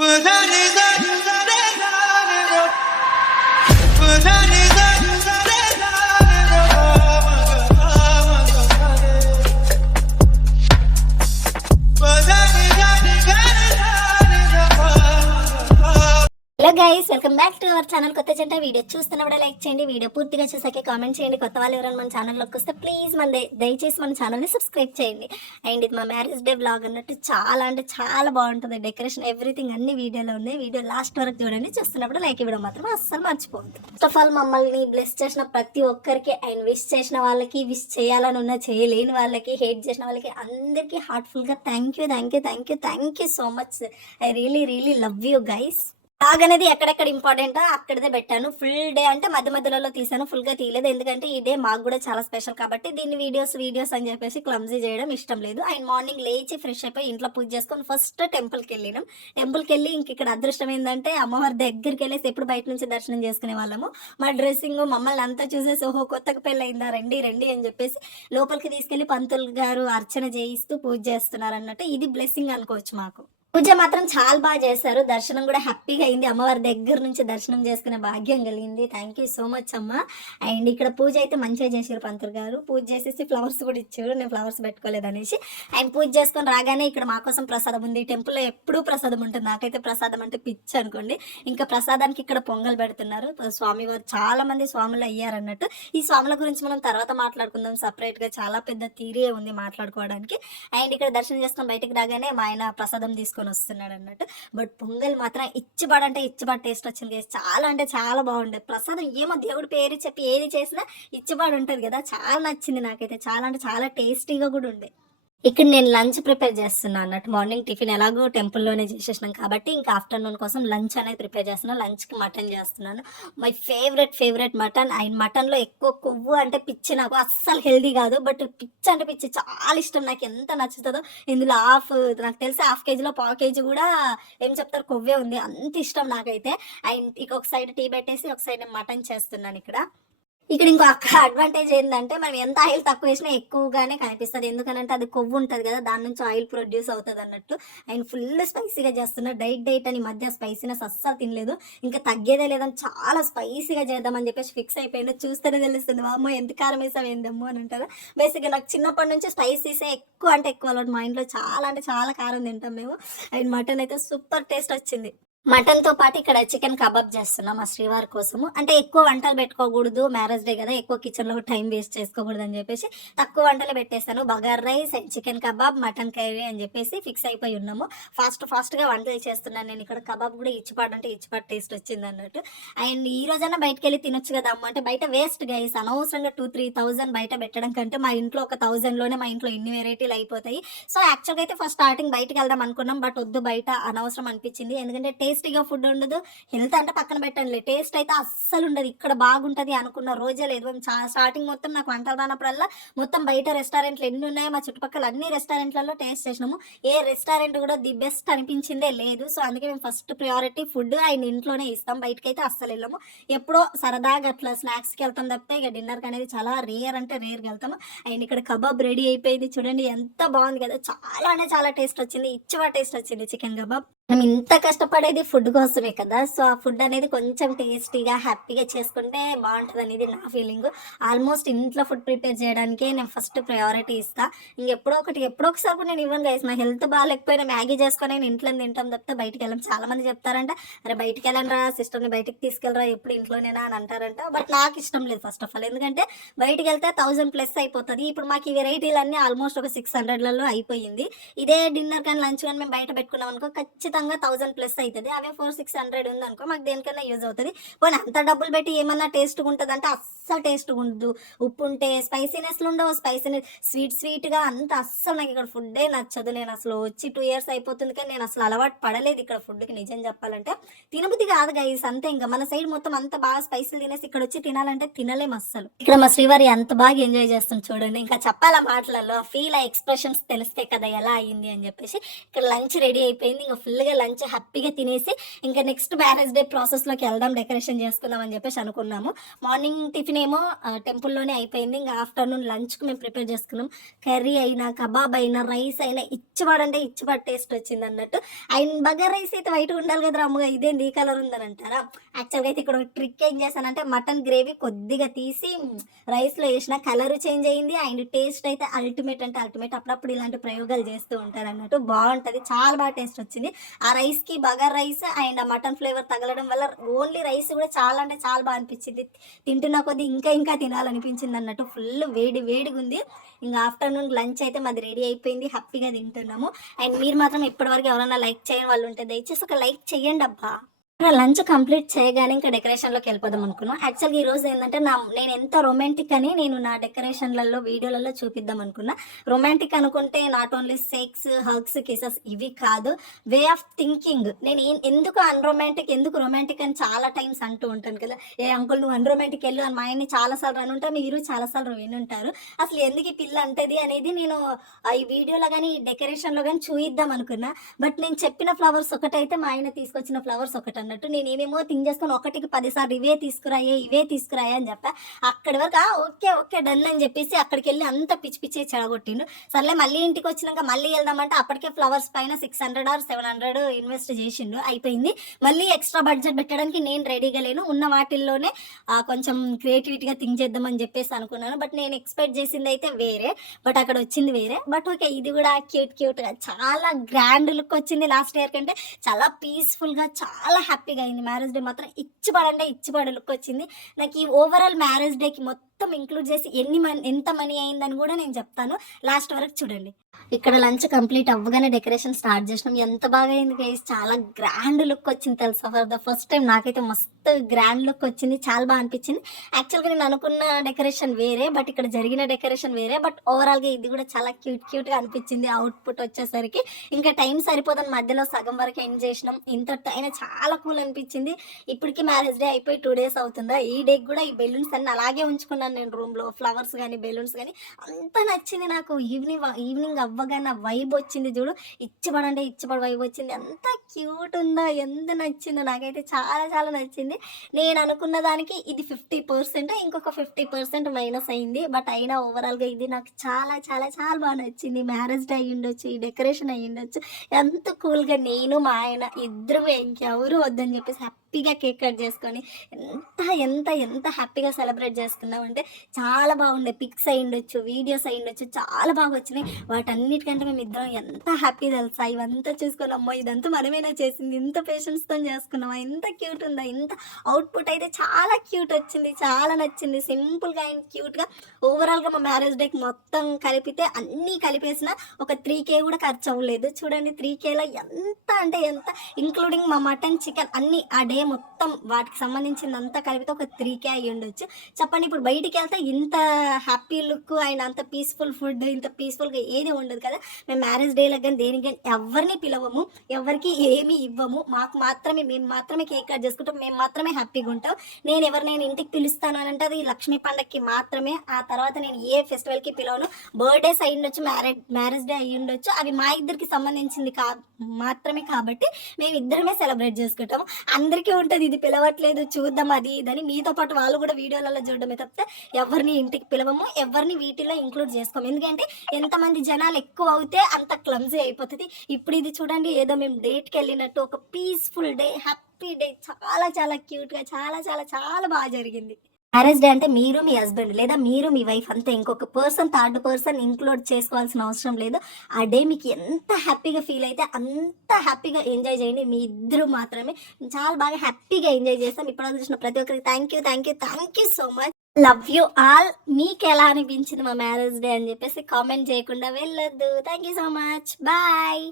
Hello guys, welcome back to our channel. కొత్త జంట video చూస్తున్నప్పుడే like చేయండి, వీడియో పూర్తిగా చూసాకే కామెంట్ చేయండి. కొత్త వాళ్ళు ఎవరైనా మన ఛానల్లోకి వస్తే ప్లీజ్ దయచేసి మన ఛానల్ని సబ్స్క్రైబ్ చేయండి. అండ్ ఇది మా మ్యారేజ్ డే వ్లాగ్ అన్నట్టు చాలా అంటే చాలా బాగుంటుంది. డెకరేషన్ ఎవ్రీథింగ్ అన్ని వీడియోలో ఉంది. వీడియో లాస్ట్ వరకు చూడండి. చూస్తున్నప్పుడు లైక్ ఇవ్వడం మాత్రం అస్సలు మర్చిపోవద్దు. ఫస్ట్ ఆఫ్ ఆల్ మమ్మల్ని బ్లెస్ చేసిన ప్రతి ఒక్కరికి అండ్ విష్ చేసిన వాళ్ళకి, విష్ చేయాలని ఉన్న చేయలేని వాళ్ళకి, హేట్ చేసిన వాళ్ళకి అందరికీ హార్ట్ఫుల్గా thank you so much. I really love you guys. Blog అనేది ఎక్కడెక్కడ ఇంపార్టెంటో అక్కడదే పెట్టాను. ఫుల్ డే అంటే మధ్య మధ్యలో తీసాను, ఫుల్గా తీయలేదు. ఎందుకంటే ఈ డే మాకు కూడా చాలా స్పెషల్ కాబట్టి దీన్ని వీడియోస్ అని చెప్పేసి క్లమ్జీ చేయడం ఇష్టం లేదు. అండ్ మార్నింగ్ లేచి ఫ్రెష్ అయిపోయి ఇంట్లో పూజ చేసుకొని ఫస్ట్ టెంపుల్కి వెళ్ళినాం. టెంపుల్కి వెళ్ళి ఇంక ఇక్కడ అదృష్టం ఏంటంటే అమ్మవారి దగ్గరికి వెళ్ళేసి ఎప్పుడు బయట నుంచి దర్శనం చేసుకునే వాళ్ళము. మా డ్రెస్సింగ్ మమ్మల్ని అంతా చూసేసి ఓహో కొత్తగా పెళ్ళి అయిందా, రండి అని చెప్పేసి లోపలికి తీసుకెళ్లి పంతులు గారు అర్చన చేయిస్తూ పూజ చేస్తున్నారు అన్నట్టు. ఇది బ్లెస్సింగ్ అనుకోవచ్చు మాకు. పూజ మాత్రం చాలా బాగా చేశారు. దర్శనం కూడా హ్యాపీగా అయింది. అమ్మవారి దగ్గర నుంచి దర్శనం చేసుకునే భాగ్యం కలిగింది. థ్యాంక్ యూ సో మచ్ అమ్మ. అండ్ ఇక్కడ పూజ అయితే మంచిగా చేశారు పంతులు గారు. పూజ చేసేసి ఫ్లవర్స్ కూడా ఇచ్చారు. నేను ఫ్లవర్స్ పెట్టుకోలేదు అనేసి. అండ్ పూజ చేసుకొని రాగానే ఇక్కడ మా కోసం ప్రసాదం ఉంది. టెంపుల్లో ఎప్పుడూ ప్రసాదం ఉంటుంది. నాకైతే ప్రసాదం అంటే పిచ్చి అనుకోండి. ఇంకా ప్రసాదానికి ఇక్కడ పొంగల్ పెడుతున్నారు. స్వామివారు చాలా మంది స్వాములు అయ్యారన్నట్టు. ఈ స్వాముల గురించి మనం తర్వాత మాట్లాడుకుందాం. సపరేట్గా చాలా పెద్ద థియరీ ఉంది మాట్లాడుకోవడానికి. అండ్ ఇక్కడ దర్శనం చేసుకొని బయటకు రాగానే మా ఆయన ప్రసాదం తీసుకొని వస్తున్నాడు అన్నట్టు. బట్ పొంగల్ మాత్రం ఇచ్చిబాడు టేస్ట్ వచ్చింది. చాలా అంటే చాలా బాగుండేది. ప్రసాదం ఏమో దేవుడి పేరు చెప్పి ఏది చేసినా ఇచ్చిబాడు ఉంటుంది కదా, చాలా నచ్చింది నాకైతే. చాలా అంటే చాలా టేస్టీగా కూడా ఉండే. ఇక్కడ నేను లంచ్ ప్రిపేర్ చేస్తున్నాను అన్నట్టు. మార్నింగ్ టిఫిన్ ఎలాగో టెంపుల్లోనే చేసేసినాం కాబట్టి ఇంకా ఆఫ్టర్నూన్ కోసం లంచ్ అనేది ప్రిపేర్ చేస్తున్నాను. లంచ్కి మటన్ చేస్తున్నాను. My favourite mutton. అండ్ మటన్లో ఎక్కువ కొవ్వు అంటే పిచ్చి. నాకు అస్సలు హెల్దీ కాదు, బట్ పిచ్చి అంటే పిచ్చి చాలా ఇష్టం. నాకు ఎంత నచ్చుతుందో. ఇందులో నాకు తెలిసి హాఫ్ కేజీలో పావు కేజీ కూడా ఏం చెప్తారు కొవ్వే ఉంది. అంత ఇష్టం నాకైతే. అండ్ ఒక సైడ్ టీ పెట్టేసి ఒక సైడ్ మటన్ చేస్తున్నాను ఇక్కడ ఇంకో అడ్వాంటేజ్ ఏంటంటే మనం ఎంత ఆయిల్ తక్కువ వేసినా ఎక్కువగానే కనిపిస్తుంది. ఎందుకనంటే అది కొవ్వు ఉంటుంది కదా, దాని నుంచి ఆయిల్ ప్రొడ్యూస్ అవుతుంది అన్నట్టు. అండ్ ఫుల్ స్పైసీగా చేస్తున్నా. డైట్ అని మధ్య స్పైసీనెస్ అస్సలు తినలేదు. ఇంకా తగ్గేదే లేదని చాలా స్పైసీగా చేద్దామని చెప్పేసి ఫిక్స్ అయిపోయింది. చూస్తేనే తెలుస్తుంది అమ్మో ఎంత కారం వేసావు ఏందమ్మో అని అంటారు. బేసిక్గా నాకు చిన్నప్పటి నుంచి స్పైసీసే ఎక్కువ అలవాటు. మా ఇంట్లో చాలా అంటే చాలా కారం తింటాం మేము. అండ్ మటన్ అయితే సూపర్ టేస్ట్ వచ్చింది. మటన్తో పాటు ఇక్కడ చికెన్ కబాబ్ చేస్తున్నాం మా శ్రీవారి కోసము. అంటే ఎక్కువ వంటలు పెట్టుకోకూడదు, మ్యారేజ్ డే కదా, ఎక్కువ కిచెన్లో టైం వేస్ట్ చేసుకోకూడదు అని చెప్పేసి తక్కువ వంటలు పెట్టేస్తాను. Bagara rice and chicken kebab, mutton curry అని చెప్పేసి ఫిక్స్ అయిపోయి ఉన్నాము. ఫాస్ట్గా వంటలు చేస్తున్నాను నేను ఇక్కడ. కబాబ్ కూడా ఇచ్చిపాటు టేస్ట్ వచ్చింది అన్నట్టు. అండ్ ఈ రోజైనా బయటకు వెళ్ళి తినొచ్చు కదా అమ్మ అంటే బయట వేస్ట్ గైస్. అనవసరంగా 2-3 thousand బయట పెట్టడం కంటే మా ఇంట్లో ఒక 1000లోనే మా ఇంట్లో ఇన్ని వెరైటీలు అయిపోతాయి. సో యాక్చువల్గా అయితే ఫస్ట్ స్టార్టింగ్ బయటకు వెళ్దాం అనుకున్నాం, బట్ వద్దు బయట అనవసరం అనిపించింది. ఎందుకంటే టేస్టీగా ఫుడ్ ఉండదు. హెల్త్ అంటే పక్కన పెట్టండి, టేస్ట్ అయితే అస్సలు ఉండదు. ఇక్కడ బాగుంటుంది అనుకున్న రోజే లేదు. స్టార్టింగ్ మొత్తం నాకు వంటలు రానప్పుడల్లా మొత్తం బయట రెస్టారెంట్లు ఎన్ని ఉన్నాయో మా చుట్టుపక్కల అన్ని రెస్టారెంట్లలో టేస్ట్ చేసినాము. ఏ రెస్టారెంట్ కూడా ది బెస్ట్ అనిపించిందే లేదు. సో అందుకే మేము ఫస్ట్ ప్రియారిటీ ఫుడ్ ఆయన ఇంట్లోనే ఇస్తాం. బయటకైతే అస్సలు వెళ్ళాము. ఎప్పుడో సరదాగా అట్లా స్నాక్స్కి వెళ్తాం తప్పితే ఇక డిన్నర్కి అనేది చాలా రేర్గా వెళ్తాము. అండ్ ఇక్కడ కబాబ్ రెడీ అయిపోయింది. చూడండి ఎంత బాగుంది కదా, చాలా అంటే చాలా టేస్ట్ వచ్చింది. టేస్ట్ వచ్చింది చికెన్ కబాబ్. మనం ఇంత కష్టపడేది ఫుడ్ కోసమే కదా. సో ఆ ఫుడ్ అనేది కొంచెం టేస్టీగా హ్యాపీగా చేసుకుంటే బాగుంటుంది అనేది నా ఫీలింగ్. ఆల్మోస్ట్ ఇంట్లో ఫుడ్ ప్రిపేర్ చేయడానికే నేను ఫస్ట్ ప్రయారిటీ ఇస్తా. ఎప్పుడో ఒకసారి కూడా నేను ఇవ్వను గైస్. నా హెల్త్ బాగాలేకపోయినా మ్యాగీ చేసుకొని నేను ఇంట్లో తింటాం తప్పితే బయటికి వెళ్ళాం. చాలా మంది చెప్తారంట, అరే బయటికి వెళ్ళండిరా, సిస్టర్ని బయటికి తీసుకెళ్ళరా, ఎప్పుడు ఇంట్లోనేనా అని అంటారంట. బట్ నాకు ఇష్టం లేదు ఫస్ట్ ఆఫ్ ఆల్. ఎందుకంటే బయటికి వెళ్తే 1000+ అయిపోతుంది. ఇప్పుడు మాకు ఈ వెరైటీలన్నీ ఆల్మోస్ట్ ఒక 600లలో అయిపోయింది. ఇదే డిన్నర్ కానీ లంచ్ కానీ మేము బయట పెట్టుకున్నాం అనుకో ఖచ్చితంగా 1000+ అవుతుంది. అవే 400-600 ఉంది అనుకో మాకు దేనికన్నా యూజ్ అవుతుంది. పోనీ అంత డబ్బులు పెట్టి ఏమన్నా టేస్ట్గా ఉంటుంది అంటే అస్సలు టేస్ట్గా ఉండదు. ఉప్పు ఉంటే స్పైసీనెస్లు ఉండవు, స్వీట్గా అంత అస్సలు నాకు ఇక్కడ ఫుడ్డే నచ్చదు. నేను అసలు వచ్చి 2 years అయిపోతుంది కానీ నేను అసలు అలవాటు పడలేదు ఇక్కడ ఫుడ్కి. నిజం చెప్పాలంటే తినబుద్ధి కాదు గైస్ అంతే. ఇంకా మన సైడ్ మొత్తం అంత బాగా స్పైసీలు తినేసి ఇక్కడ వచ్చి తినాలంటే తినలేము అస్సలు. ఇక్కడ మా శ్రీవారి ఎంత బాగా ఎంజాయ్ చేస్తుంది చూడండి. ఇంకా చెప్పాలా మాటలలో, ఫీల్ ఎక్స్ప్రెషన్స్ తెలిస్తే కదా ఎలా అయ్యింది అని చెప్పేసి. ఇక్కడ లంచ్ రెడీ అయిపోయింది. ఇంకా ఫుల్గా సింపుల్గా లంచ్ హ్యాపీగా తినేసి ఇంకా నెక్స్ట్ మ్యారేజ్ డే ప్రాసెస్లోకి వెళ్దాం, డెకరేషన్ చేసుకుందాం అని చెప్పేసి అనుకున్నాము. మార్నింగ్ టిఫిన్ ఏమో టెంపుల్లోనే అయిపోయింది. ఇంకా ఆఫ్టర్నూన్ లంచ్కి మేము ప్రిపేర్ చేసుకున్నాం. కర్రీ అయినా, కబాబ్ అయినా, రైస్ అయినా ఇచ్చిపాడంటే ఇచ్చిపాడు టేస్ట్ వచ్చింది అన్నట్టు. అండ్ బగారా రైస్ అయితే వైట్గా ఉండాలి కదా అమ్మగా, ఇదేంది ఈ కలర్ ఉందని అంటారా. యాక్చువల్గా అయితే ఇక్కడ ఒక ట్రిక్ ఏం చేశానంటే మటన్ గ్రేవీ కొద్దిగా తీసి రైస్లో వేసిన కలర్ చేంజ్ అయింది. అండ్ టేస్ట్ అయితే అల్టిమేట్ అంటే అల్టిమేట్. అప్పుడప్పుడు ఇలాంటి ప్రయోగాలు చేస్తూ ఉంటారు అన్నట్టు. బాగుంటుంది, చాలా బాగా టేస్ట్ వచ్చింది. ఆ రైస్కి బగారా రైస్ అండ్ ఆ మటన్ ఫ్లేవర్ తగలడం వల్ల ఓన్లీ రైస్ కూడా చాలా అంటే చాలా బాగా అనిపించింది. తింటున్న కొద్దీ ఇంకా ఇంకా తినాలనిపించింది అన్నట్టు. ఫుల్ వేడి వేడిగా ఉంది. ఇంకా ఆఫ్టర్నూన్ లంచ్ అయితే మాది రెడీ అయిపోయింది, హ్యాపీగా తింటున్నాము. అండ్ మీరు మాత్రం ఇప్పటివరకు ఎవరైనా లైక్ చేయని వాళ్ళు ఉంటే దయచేసి ఒక లైక్ చేయండి అబ్బా. లంచ్ కంప్లీట్ చేయగానే ఇంకా డెకరేషన్లోకి వెళ్ళిపోదాం అనుకున్నాం. యాక్చువల్గా ఈ రోజు ఏంటంటే నేను ఎంత రొమాంటిక్ అని నేను నా డెకరేషన్లలో వీడియోలలో చూపిద్దాం అనుకున్నా. రొమాంటిక్ అనుకుంటే not only sex, hugs, kisses ఇవి కాదు, వే ఆఫ్ థింకింగ్. నేను ఎందుకు అన్రొమాంటిక్, ఎందుకు రొమాంటిక్ అని చాలా టైమ్స్ అంటూ ఉంటాను కదా. ఏ అంకుల్ నువ్వు అన్రొమాంటిక్ వెళ్ళు అని మా ఆయన్ని చాలాసార్లు అని ఉంటా, మీరు చాలాసార్లు వినుంటారు. అసలు ఎందుకు ఈ పిల్ల అంటది అనేది నేను ఈ వీడియోలో కానీ డెకరేషన్లో కానీ చూయిద్దాం అనుకున్నా. బట్ నేను చెప్పిన ఫ్లవర్స్ ఒకటైతే మా ఆయన తీసుకొచ్చిన ఫ్లవర్స్ ఒకటి అన్నట్టు. నేను ఏమేమో థింక్ చేసుకొని ఒకటికి 10 సార్లు ఇవే తీసుకురాయే అని చెప్పా. అక్కడి వరకు ఓకే ఓకే డన్ అని చెప్పేసి అక్కడికి వెళ్ళి అంత పిచ్చి పిచ్చి చెడగొట్టిండు. సర్లే మళ్ళీ ఇంటికి వచ్చినాక మళ్ళీ వెళ్దామంటే అప్పటికే ఫ్లవర్స్ పైన 600 or 700 ఇన్వెస్ట్ చేసిండు. అయిపోయింది. మళ్ళీ ఎక్స్ట్రా బడ్జెట్ పెట్టడానికి నేను రెడీగా లేను. ఉన్న వాటిల్లోనే కొంచెం క్రియేటివిటీగా థింక్ చేద్దామని చెప్పేసి అనుకున్నాను. బట్ నేను ఎక్స్పెక్ట్ చేసింది అయితే వేరే, బట్ అక్కడ వచ్చింది వేరే. బట్ ఓకే, ఇది కూడా క్యూట్గా చాలా గ్రాండ్ లుక్ వచ్చింది. లాస్ట్ ఇయర్ కంటే చాలా పీస్ఫుల్గా, చాలా హ్యాపీగా అయింది. మ్యారేజ్ డే మాత్రం ఇచ్చిపడే లుక్ వచ్చింది నాకు. ఈ ఓవరాల్ మ్యారేజ్ డేకి మొత్తం ఇంక్లూడ్ చేసి ఎంత మనీ అయిందని కూడా నేను చెప్తాను, లాస్ట్ వరకు చూడండి. ఇక్కడ లంచ్ కంప్లీట్ అవ్వగానే డెకరేషన్ స్టార్ట్ చేసినాం. ఎంత బాగా అయింది గైస్, చాలా గ్రాండ్ లుక్ వచ్చింది తెలుసా. ఫర్ ద ఫస్ట్ టైం నాకైతే మస్తు గ్రాండ్ లుక్ వచ్చింది, చాలా బాగా అనిపించింది. యాక్చువల్గా నేను అనుకున్న డెకరేషన్ వేరే, బట్ ఇక్కడ జరిగిన డెకరేషన్ వేరే. బట్ ఓవరాల్గా ఇది కూడా చాలా క్యూట్గా అనిపించింది. అవుట్పుట్ వచ్చేసరికి ఇంకా టైం సరిపోదని మధ్యలో సగం వరకు ఎండ్ చేసినాం. ఇంత అయినా చాలా కూల్ అనిపించింది. ఇప్పటికీ మ్యారేజ్ డే అయిపోయి 2 days అవుతుందా. ఈ డేకి కూడా ఈ బెలూన్స్ అన్ని అలాగే ఉంచుకున్నాను నేను రూమ్లో. ఫ్లవర్స్ కానీ బెలూన్స్ కానీ అంత నచ్చింది నాకు. ఈవినింగ్ అవ్వగానే వైబ్ వచ్చింది చూడు, ఇచ్చిపడు వైబ్ వచ్చింది. ఎంత క్యూట్ ఉందో, ఎంత నచ్చిందో నాకైతే చాలా చాలా నచ్చింది. నేను అనుకున్న దానికి ఇది 50%, ఇంకొక 50% మైనస్ అయింది. బట్ అయినా ఓవరాల్గా ఇది నాకు చాలా చాలా చాలా బాగా నచ్చింది. మ్యారేజ్ డే అయ్యి ఉండొచ్చు, ఈ డెకరేషన్ అయ్యి ఉండొచ్చు. ఎంత కూల్గా నేను మా ఆయన ఇద్దరు, ఇంకెవరు వద్దని చెప్పేసి హ్యాపీగా కేక్ కట్ చేసుకొని ఎంత హ్యాపీగా సెలబ్రేట్ చేసుకున్నామంటే చాలా బాగుండే. పిక్స్ అయి ఉండొచ్చు, వీడియోస్ అయి ఉండొచ్చు, చాలా బాగా వచ్చినాయి. వాటన్నిటికంటే మేము ఇద్దరం ఎంత హ్యాపీ తెలుసా. ఇవంతా చూసుకొని అమ్మో ఇదంతా మనమేనా చేసింది, ఇంత పేషెన్స్తో చేసుకున్నామా, ఎంత క్యూట్ ఉందా. ఇంత అవుట్పుట్ అయితే చాలా క్యూట్ వచ్చింది, చాలా నచ్చింది. సింపుల్గా అండ్ క్యూట్గా ఓవరాల్గా మా మ్యారేజ్ డేకి మొత్తం కలిపితే అన్నీ కలిపేసిన ఒక 3K కూడా ఖర్చు అవ్వలేదు. చూడండి 3Kలో ఎంత ఇంక్లూడింగ్ మా మటన్, చికెన్ అన్నీ ఆ డే మొత్తం వాటికి సంబంధించిందంతా కలిపితే ఒక 3K అయ్యి ఉండొచ్చు. చెప్పండి, ఇప్పుడు బయటికి వెళ్తే ఇంత హ్యాపీ లుక్ అండ్ అంత పీస్ఫుల్ ఫుడ్, ఇంత పీస్ఫుల్గా ఏది ఉండదు కదా. మేము మ్యారేజ్ డేలకు కానీ దేనికి కానీ ఎవరిని పిలవము, ఎవరికి ఏమీ ఇవ్వము. మేము మాత్రమే కేక్ కట్ చేసుకుంటాం, మేము మాత్రమే హ్యాపీగా ఉంటాం. నేను ఎవరినైనా ఇంటికి పిలుస్తాను అని అంటే అది లక్ష్మీ పండగకి మాత్రమే. ఆ తర్వాత నేను ఏ ఫెస్టివల్కి పిలవను. బర్త్డేస్ అయ్యి ఉండొచ్చు, మ్యారేజ్ డే అయ్యి ఉండొచ్చు, అవి మా ఇద్దరికి సంబంధించింది మాత్రమే కాబట్టి మేము ఇద్దరమే సెలబ్రేట్ చేసుకుంటాము. అందరికీ ఉంటుంది ఇది పిలవట్లేదు చూద్దాం అది ఇదని. మీతో పాటు వాళ్ళు కూడా వీడియోలలో చూడడమే తప్పితే ఎవరిని ఇంటికి పిలవము, ఎవరిని వీటిలో ఇంక్లూడ్ చేసుకోము. ఎందుకంటే ఎంతమంది జనాలు ఎక్కువ అవుతే అంత క్లమ్జీ అయిపోతుంది. ఇప్పుడు ఇది చూడండి, ఏదో మేము డేట్కి వెళ్ళినట్టు ఒక పీస్ఫుల్ డే, హ్యాపీ డే, చాలా చాలా క్యూట్గా, చాలా చాలా చాలా బాగా జరిగింది. మ్యారేజ్ డే అంటే మీరు మీ హస్బెండ్ లేదా మీరు మీ వైఫ్ అంతే, ఇంకొక థర్డ్ పర్సన్ ఇంక్లూడ్ చేసుకోవాల్సిన అవసరం లేదు. ఆ డే మీకు ఎంత హ్యాపీగా ఫీల్ అయితే అంత హ్యాపీగా ఎంజాయ్ చేయండి. మీ ఇద్దరు మాత్రమే చాలా బాగా హ్యాపీగా ఎంజాయ్ చేస్తాం. ఇప్పుడు చూసిన ప్రతి ఒక్కరికి thank you so much. Love you all. మీకు ఎలా అనిపించింది మా మ్యారేజ్ డే అని చెప్పేసి కామెంట్ చేయకుండా వెళ్ళొద్దు. Thank you so much. Bye.